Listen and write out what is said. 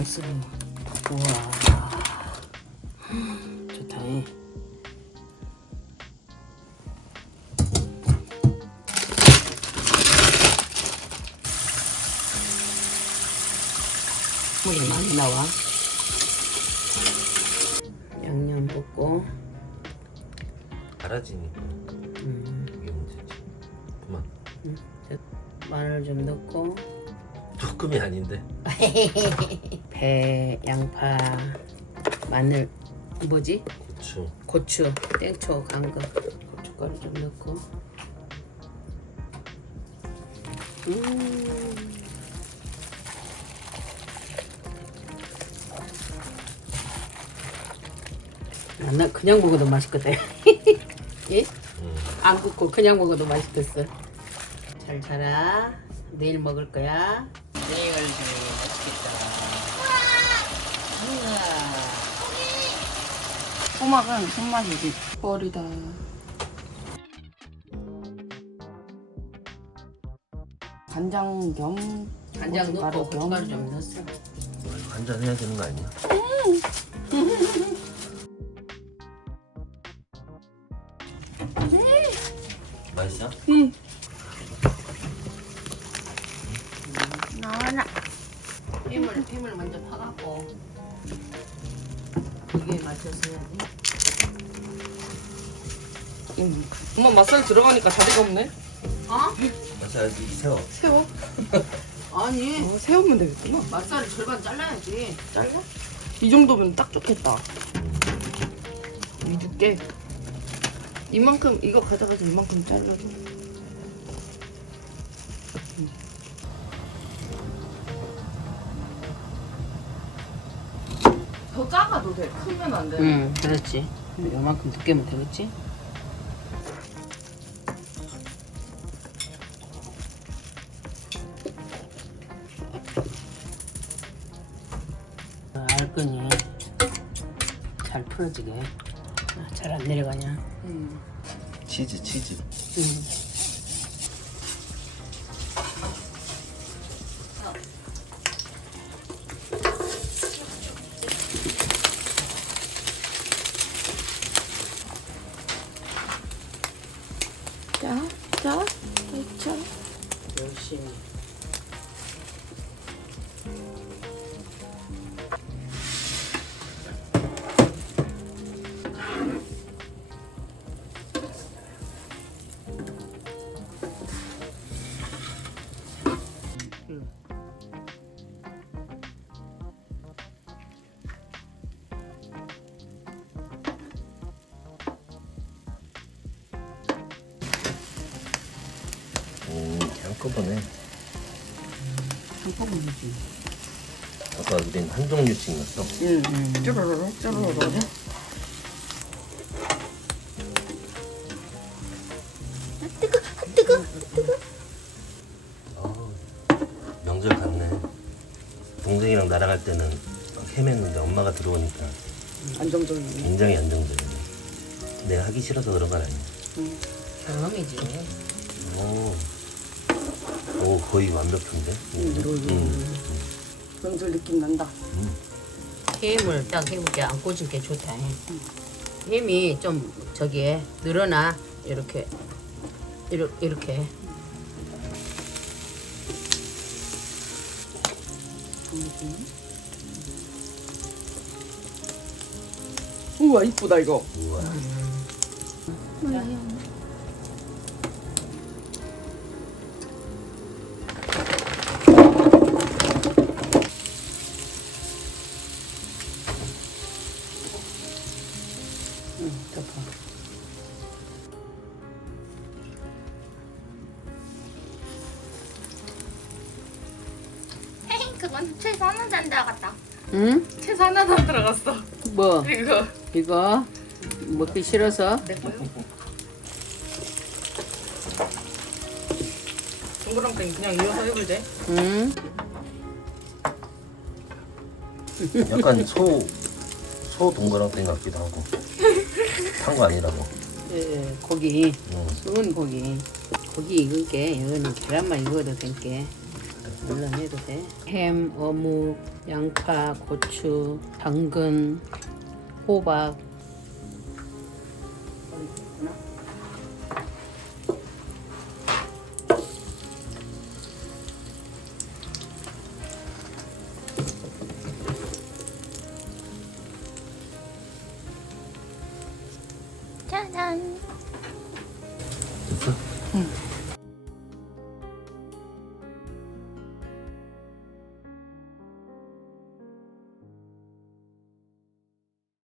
맛있어. 우와. 좋다. 이. 물이 많이 나와. 양념 붓고, 달아지니까 음, 그게 문제지. 그만. 마늘 좀 넣고, 조금이 아닌데. 배, 양파, 마늘, 뭐지? 고추. 고추, 땡초 간 거, 고춧가루 좀 넣고. 음. 아, 나 그냥 먹어도 맛있거든. 예? 음. 안 굽고 그냥 먹어도 맛있겠어. 잘 자라. 내일 먹을 거야. 내일 맛있겠다. 우와. 토막은 손맛이지. 머리다. 간장 겸 간장 넣고 겸. 고춧가루 좀 넣었어. 한잔 해야 되는 거 아니야? 맛있어? 나나. 힘을 힘을 먼저 파갖고 이게 맞춰서 해야지. 음. 엄마 맛살 들어가니까 자리가 없네. 어? 맛있어야지 세워. 세워. 아니 어, 세우면 되겠구나. 맛살을 절반 잘라야지. 잘라? 이 정도면 딱 좋겠다. 이 두께. 이만큼 이거 가져가서 이만큼 잘라줘. 돼. 크면 안 돼. 응, 그렇지. 요만큼 두께면 되겠지? 아, 알끈이 잘 풀어지게 아, 잘안 내려가냐? 음. 치즈 치즈. 응. 자, 자, 자. 열심히. 한꺼번에. 한꺼번이지. 아까 우린 한 종류씩 넣었어. 응, 응. 쭈루루루, 쭈루루루. 어, 명절 같네. 동생이랑 날아갈 때는 막 헤맸는데 엄마가 들어오니까 안정적이네. 굉장히 안정적이네. 내가 하기 싫어서 그런 건 아니야. 경험이지. 오, 오 거의 완벽한데? 음, 음, 명절 느낌 난다. 음. 힘을 딱 해볼게 안 꽂은 게 좋다. 힘이 좀 저기에 늘어나 이렇게 이렇게 이렇게. 우와 이쁘다 이거. 우와. 응, 그건 최소 하나 안 들어갔다. 응? 채소 하나도 안 들어갔어. 뭐 이거. 이거 먹기 싫어서 내 거요? 동그랑 땡 그냥 이어서 해볼 돼. 응? 약간 소, 소 동그랑땡 같기도 하고. 탄 거 아니라고. 예, 고기 응. 수은 고기 고기 익을게 이거는 계란만 익어도 될게 물론 해도 돼. 햄, 어묵, 양파, 고추, 당근, 호박. 짜잔. 됐어?